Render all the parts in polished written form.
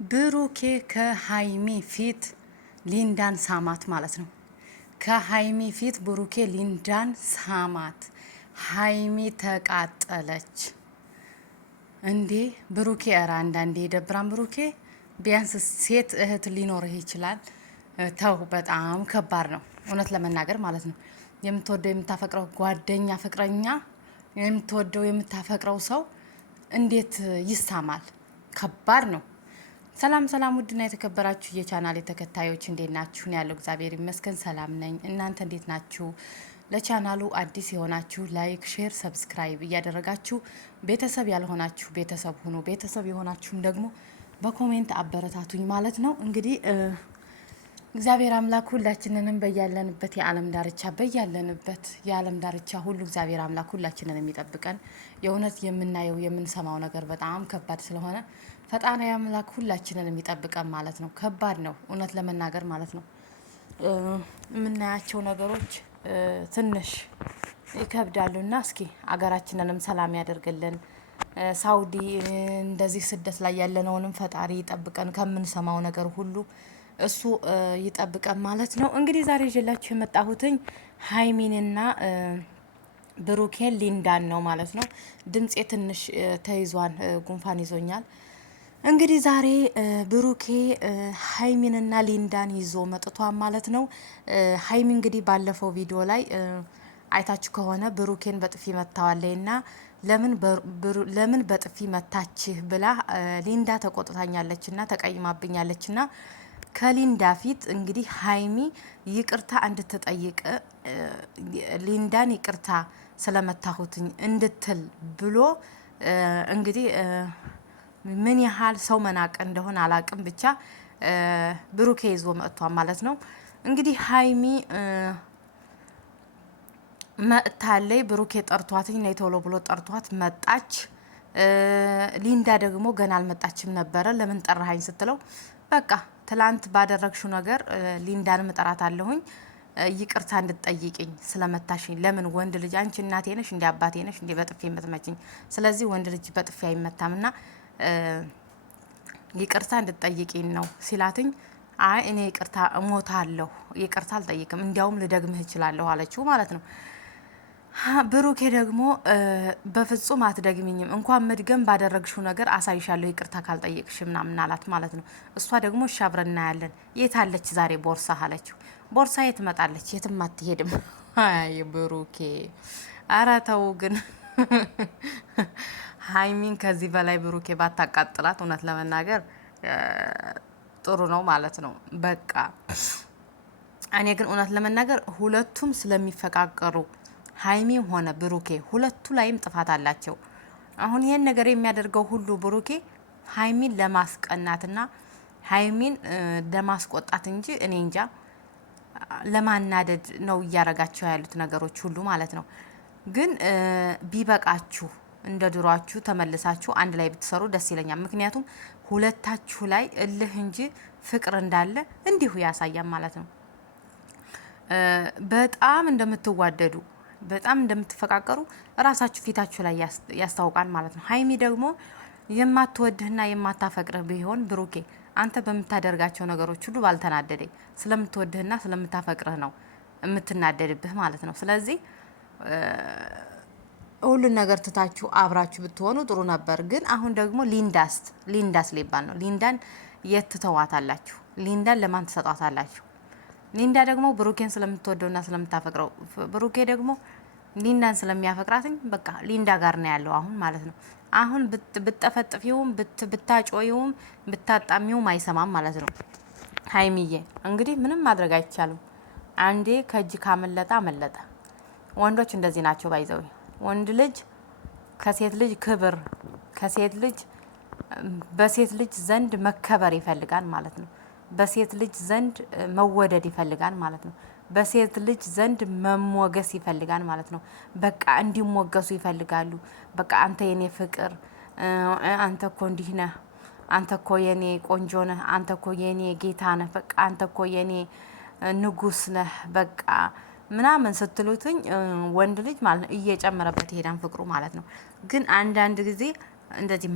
ብሩኬ ከሀይሚ ፊት ሊንዳን ሳማት ማለት ነው። ከሀይሚ ፊት ብሩኬ ሊንዳን ሳማት። ሀይሚ ተቃጠለች እንዴ! ብሩኬ እረ አንዳንዴ የደብራን። ብሩኬ ቢያንስ ሴት እህት ሊኖርህ ይችላል። ተው፣ በጣም ከባድ ነው እውነት ለመናገር ማለት ነው። የምትወደው የምታፈቅረው ጓደኛ፣ ፍቅረኛ፣ የምትወደው የምታፈቅረው ሰው እንዴት ይሳማል? ከባድ ነው። ሰላም ሰላም፣ ውድና የተከበራችሁ የቻናል ተከታዮች እንዴት ናችሁ? ያለው እግዚአብሔር ይመስገን ሰላም ነኝ። እናንተ እንዴት ናችሁ? ለቻናሉ አዲስ የሆናችሁ ላይክ፣ ሼር፣ ሰብስክራይብ እያደረጋችሁ ቤተሰብ ያልሆናችሁ ቤተሰብ ሁኑ። ቤተሰብ የሆናችሁም ደግሞ በኮሜንት አበረታቱኝ ማለት ነው። እንግዲህ እግዚአብሔር አምላክ ሁላችንንም በያለንበት የዓለም ዳርቻ ሁሉ እግዚአብሔር አምላክ ሁላችንን የሚጠብቀን። የእውነት የምናየው የምንሰማው ነገር በጣም ከባድ ስለሆነ ፈጣሪ አምላክ ሁላችንን የሚጠብቀን ማለት ነው። ከባድ ነው እውነት ለመናገር ማለት ነው። የምናያቸው ነገሮች ትንሽ ይከብዳሉና እስኪ አገራችንንም ሰላም ያደርግልን። ሳውዲ እንደዚህ ስደት ላይ ያለነውንም ፈጣሪ ይጠብቀን ከምንሰማው ነገር ሁሉ እሱ ይጠብቀን ማለት ነው። እንግዲህ ዛሬ ይዤላችሁ የመጣሁትኝ ሀይሚንና ብሩኬን ሊንዳን ነው ማለት ነው። ድምፄ ትንሽ ተይዟን፣ ጉንፋን ይዞኛል። እንግዲህ ዛሬ ብሩኬ ሀይሚንና ሊንዳን ይዞ መጥቷን ማለት ነው። ሀይሚ እንግዲህ ባለፈው ቪዲዮ ላይ አይታችሁ ከሆነ ብሩኬን በጥፊ መታዋለይና ለምን በጥፊ መታችህ ብላ ሊንዳ ተቆጥታኛለችና ተቀይማብኛለችና ከሊንዳ ፊት እንግዲህ ሀይሚ ይቅርታ እንድትጠይቅ ሊንዳን ይቅርታ ስለመታሁትኝ እንድትል ብሎ እንግዲህ ምን ያህል ሰው መናቅ እንደሆነ አላቅም፣ ብቻ ብሩኬ ይዞ መጥቷል ማለት ነው። እንግዲህ ሀይሚ መጥታለይ፣ ብሩኬ ጠርቷትኝ ነይ ቶሎ ብሎ ጠርቷት መጣች። ሊንዳ ደግሞ ገና አልመጣችም ነበረ። ለምን ጠራሃኝ ስትለው በቃ ትላንት ባደረግሽው ነገር ሊንዳንም እጠራት አለሁኝ ይቅርታ እንድትጠይቅኝ ስለመታሽኝ። ለምን ወንድ ልጅ አንቺ እናቴ ነሽ እንዲ አባቴ ነሽ እንዲ በጥፊ የምትመችኝ? ስለዚህ ወንድ ልጅ በጥፊ አይመታምና ይቅርታ እንድትጠይቅኝ ነው ሲላትኝ፣ አይ እኔ ይቅርታ እሞታለሁ፣ ይቅርታ አልጠይቅም፣ እንዲያውም ልደግምህ እችላለሁ አለችው ማለት ነው። ብሩኬ ደግሞ በፍጹም አትደግሚኝም፣ እንኳን መድገም ባደረግሽው ነገር አሳይሻለሁ ይቅርታ ካልጠየቅሽ ምናምን አላት ማለት ነው። እሷ ደግሞ እሺ አብረን እናያለን፣ የት አለች ዛሬ ቦርሳ አለችው። ቦርሳ የት ትመጣለች? የትም አትሄድም። አይ ብሩኬ፣ ኧረ ተው ግን ሀይሚን ከዚህ በላይ ብሩኬ ባታቃጥላት እውነት ለመናገር ጥሩ ነው ማለት ነው። በቃ እኔ ግን እውነት ለመናገር ሁለቱም ስለሚፈቃቀሩ ሀይሚም ሆነ ብሩኬ ሁለቱ ላይም ጥፋት አላቸው። አሁን ይሄን ነገር የሚያደርገው ሁሉ ብሩኬ ሀይሚን ለማስቀናትና ሀይሚን ለማስቆጣት እንጂ እኔ እንጃ ለማናደድ ነው እያረጋቸው ያሉት ነገሮች ሁሉ ማለት ነው። ግን ቢበቃችሁ እንደ ድሯችሁ ተመልሳችሁ አንድ ላይ ብትሰሩ ደስ ይለኛል። ምክንያቱም ሁለታችሁ ላይ እልህ እንጂ ፍቅር እንዳለ እንዲሁ ያሳያል ማለት ነው። በጣም እንደምትዋደዱ በጣም እንደምትፈቃቀሩ እራሳችሁ ፊታችሁ ላይ ያስታውቃል ማለት ነው። ሀይሚ ደግሞ የማትወድህና የማታፈቅርህ ቢሆን ብሩኬ አንተ በምታደርጋቸው ነገሮች ሁሉ ባልተናደደኝ፣ ስለምትወድህና ስለምታፈቅርህ ነው የምትናደድብህ ማለት ነው። ስለዚህ ሁሉን ነገር ትታችሁ አብራችሁ ብትሆኑ ጥሩ ነበር። ግን አሁን ደግሞ ሊንዳስ ሊባል ነው። ሊንዳን የት ትተዋታላችሁ? ሊንዳን ለማን ትሰጧታላችሁ? ሊንዳ ደግሞ ብሩኬን ስለምትወደውና ስለምታፈቅረው፣ ብሩኬ ደግሞ ሊንዳን ስለሚያፈቅራትኝ በቃ ሊንዳ ጋር ነው ያለው አሁን ማለት ነው። አሁን ብትጠፈጥፊውም ብታጮይውም ብታጣሚውም አይሰማም ማለት ነው። ሀይሚዬ እንግዲህ ምንም ማድረግ አይቻልም። አንዴ ከእጅ ካመለጠ አመለጠ። ወንዶች እንደዚህ ናቸው ባይዘው። ወንድ ልጅ ከሴት ልጅ ክብር በሴት ልጅ ዘንድ መከበር ይፈልጋል ማለት ነው። በሴት ልጅ ዘንድ መወደድ ይፈልጋል ማለት ነው። በሴት ልጅ ዘንድ መሞገስ ይፈልጋል ማለት ነው። በቃ እንዲሞገሱ ይፈልጋሉ። በቃ አንተ የኔ ፍቅር፣ አንተ እኮ እንዲህ ነህ፣ አንተ እኮ የኔ ቆንጆ ነህ፣ አንተ እኮ የኔ ጌታ ነህ፣ በቃ አንተ እኮ የኔ ንጉስ ነህ፣ በቃ ምናምን ስትሉትኝ ወንድ ልጅ ማለት ነው እየጨመረበት ይሄዳን ፍቅሩ ማለት ነው። ግን አንዳንድ ጊዜ እንደዚህ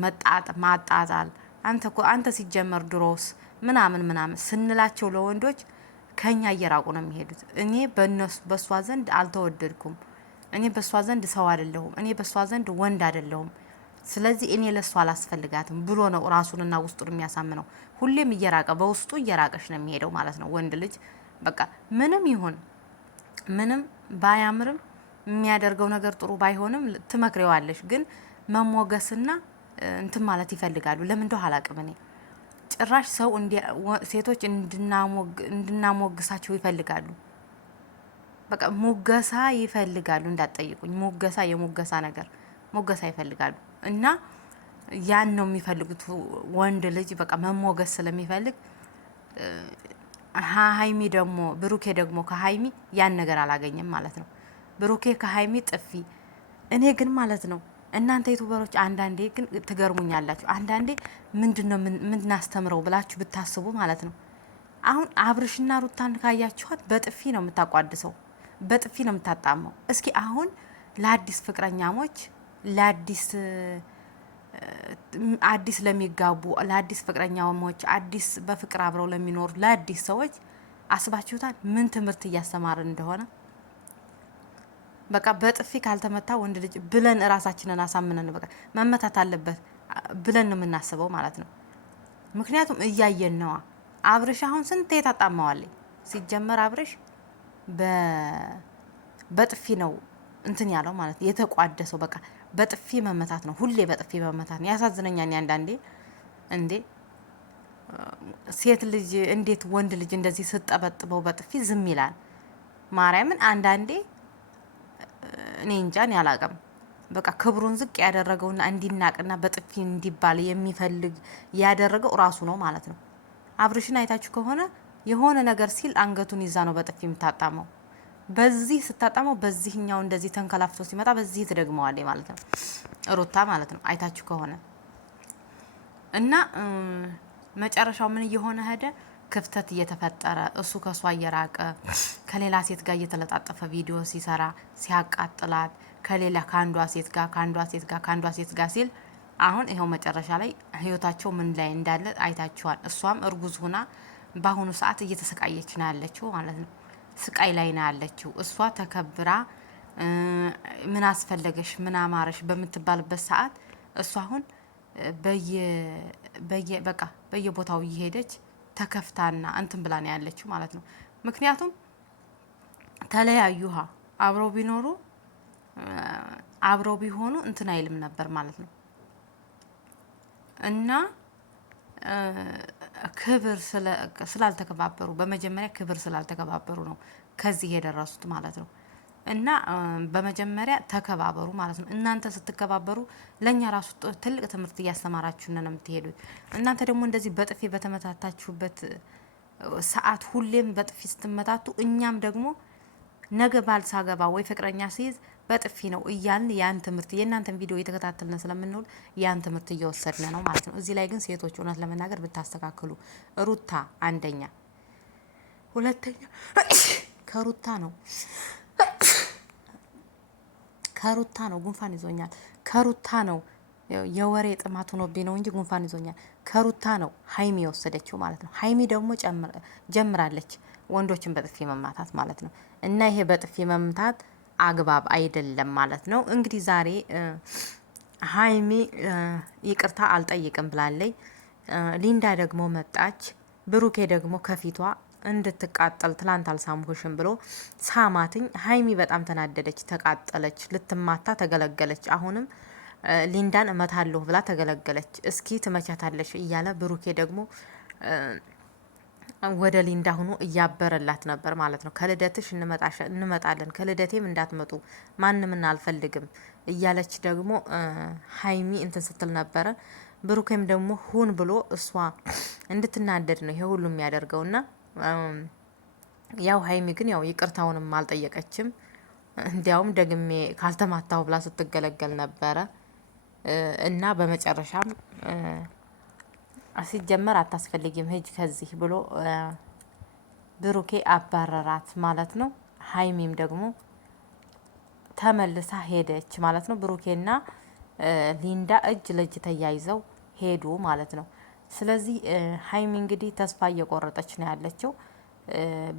ማጣጣል አንተ ሲጀመር ድሮስ ምናምን ስንላቸው ለወንዶች ከኛ እየራቁ ነው የሚሄዱት። እኔ በሷ ዘንድ አልተወደድኩም፣ እኔ በሷ ዘንድ ሰው አይደለሁም፣ እኔ በሷ ዘንድ ወንድ አይደለሁም፣ ስለዚህ እኔ ለሷ አላስፈልጋትም ብሎ ነው ራሱንና ውስጡን የሚያሳምነው። ሁሌም እየራቀ በውስጡ እየራቀሽ ነው የሚሄደው ማለት ነው። ወንድ ልጅ በቃ ምንም ይሁን ምንም ባያምርም የሚያደርገው ነገር ጥሩ ባይሆንም ትመክሬዋለሽ። ግን መሞገስና እንትን ማለት ይፈልጋሉ። ለምን እንደው አላቅም እኔ ጭራሽ ሰው ሴቶች እንድናሞግሳቸው ይፈልጋሉ። በቃ ሙገሳ ይፈልጋሉ። እንዳትጠይቁኝ፣ የሙገሳ ነገር ሙገሳ ይፈልጋሉ። እና ያን ነው የሚፈልጉት። ወንድ ልጅ በቃ መሞገስ ስለሚፈልግ ሀይሚ ደግሞ ብሩኬ ደግሞ ከሀይሚ ያን ነገር አላገኘም ማለት ነው። ብሩኬ ከሀይሚ ጥፊ። እኔ ግን ማለት ነው እናንተ ዩቱበሮች አንዳንዴ ግን ትገርሙኛላችሁ። አንዳንዴ ምንድነው ምናስተምረው ብላችሁ ብታስቡ ማለት ነው። አሁን አብርሽና ሩታን ካያችኋት በጥፊ ነው የምታቋድሰው፣ በጥፊ ነው የምታጣመው። እስኪ አሁን ለአዲስ ፍቅረኛሞች አዲስ ለሚጋቡ ለአዲስ ፍቅረኛሞች አዲስ በፍቅር አብረው ለሚኖሩ ለአዲስ ሰዎች አስባችሁታል ምን ትምህርት እያስተማርን እንደሆነ? በቃ በጥፊ ካልተመታ ወንድ ልጅ ብለን እራሳችንን አሳምነን በቃ መመታት አለበት ብለን ነው የምናስበው ማለት ነው። ምክንያቱም እያየን ነዋ። አብርሽ አሁን ስንት የታጣማዋለኝ። ሲጀመር አብርሽ በጥፊ ነው እንትን ያለው ማለት የተቋደሰው። በቃ በጥፊ መመታት ነው፣ ሁሌ በጥፊ መመታት ነው። ያሳዝነኛል አንዳንዴ። እንዴ ሴት ልጅ እንዴት ወንድ ልጅ እንደዚህ ስጠበጥበው በጥፊ ዝም ይላል? ማርያምን አንዳንዴ እኔ እንጃን ያላቀም። በቃ ክብሩን ዝቅ ያደረገውና እንዲናቅና በጥፊ እንዲባል የሚፈልግ ያደረገው ራሱ ነው ማለት ነው። አብርሽን አይታችሁ ከሆነ የሆነ ነገር ሲል አንገቱን ይዛ ነው በጥፊ የምታጣመው። በዚህ ስታጣመው በዚህኛው እንደዚህ ተንከላፍቶ ሲመጣ በዚህ ትደግመዋለች ማለት ነው፣ ሩታ ማለት ነው። አይታችሁ ከሆነ እና መጨረሻው ምን እየሆነ ሄደ? ክፍተት እየተፈጠረ እሱ ከሷ እየራቀ ከሌላ ሴት ጋር እየተለጣጠፈ ቪዲዮ ሲሰራ ሲያቃጥላት ከአንዷ ሴት ጋር ሲል አሁን ይኸው መጨረሻ ላይ ህይወታቸው ምን ላይ እንዳለ አይታችኋል። እሷም እርጉዝ ሆና በአሁኑ ሰዓት እየተሰቃየች ነው ያለችው ማለት ነው። ስቃይ ላይ ነው ያለችው። እሷ ተከብራ ምን አስፈለገሽ ምን አማረሽ በምትባልበት ሰዓት እሷ አሁን በየቦታው እየሄደች ተከፍታና እንትን ብላ ነው ያለችው ማለት ነው። ምክንያቱም ተለያዩሃ አብረው ቢሆኑ እንትን አይልም ነበር ማለት ነው። እና ክብር ስላልተከባበሩ በመጀመሪያ ክብር ስላልተከባበሩ ነው ከዚህ የደረሱት ማለት ነው። እና በመጀመሪያ ተከባበሩ ማለት ነው። እናንተ ስትከባበሩ ለኛ ራሱ ትልቅ ትምህርት እያስተማራችሁ ነው የምትሄዱት። እናንተ ደግሞ እንደዚህ በጥፊ በተመታታችሁበት ሰዓት ሁሌም በጥፊ ስትመታቱ እኛም ደግሞ ነገ ባልሳገባ ወይ ፍቅረኛ ሲይዝ በጥፊ ነው እያልን ያን ትምህርት የእናንተን ቪዲዮ እየተከታተልን ስለምንውል ያን ትምህርት እየወሰድን ነው ማለት ነው። እዚህ ላይ ግን ሴቶች እውነት ለመናገር ብታስተካክሉ። ሩታ አንደኛ፣ ሁለተኛ ከሩታ ነው ጉንፋን ይዞኛል። ከሩታ ነው የወሬ ጥማት ሆኖብኝ ነው እንጂ ጉንፋን ይዞኛል። ከሩታ ነው ሀይሚ የወሰደችው ማለት ነው። ሀይሚ ደግሞ ጀምራለች ወንዶችን በጥፊ መማታት ማለት ነው። እና ይሄ በጥፊ መምታት አግባብ አይደለም ማለት ነው። እንግዲህ ዛሬ ሀይሚ ይቅርታ አልጠይቅም ብላለች። ሊንዳ ደግሞ መጣች። ብሩኬ ደግሞ ከፊቷ እንድትቃጠል ትላንት አልሳምኩሽም ብሎ ሳማትኝ። ሀይሚ በጣም ተናደደች፣ ተቃጠለች፣ ልትማታ ተገለገለች። አሁንም ሊንዳን እመታለሁ ብላ ተገለገለች። እስኪ ትመቻታለሽ እያለ ብሩኬ ደግሞ ወደ ሊንዳ ሆኖ እያበረላት ነበር ማለት ነው። ከልደትሽ እንመጣለን፣ ከልደቴም እንዳትመጡ ማንምን አልፈልግም እያለች ደግሞ ሀይሚ እንትን ስትል ነበረ። ብሩኬም ደግሞ ሁን ብሎ እሷ እንድትናደድ ነው ይሄ ሁሉ የሚያደርገውና ያው ሀይሚ ግን ያው ይቅርታውንም አልጠየቀችም። እንዲያውም ደግሜ ካልተማታው ብላ ስትገለገል ነበረ እና በመጨረሻም ሲጀመር አታስፈልጊም ሂጅ ከዚህ ብሎ ብሩኬ አባረራት ማለት ነው። ሀይሚም ደግሞ ተመልሳ ሄደች ማለት ነው። ብሩኬና ሊንዳ እጅ ለእጅ ተያይዘው ሄዱ ማለት ነው። ስለዚህ ሀይሚ እንግዲህ ተስፋ እየቆረጠች ነው ያለችው።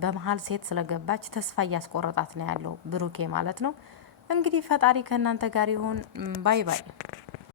በመሀል ሴት ስለገባች ተስፋ እያስቆረጣት ነው ያለው ብሩኬ ማለት ነው። እንግዲህ ፈጣሪ ከእናንተ ጋር ይሁን። ባይ ባይ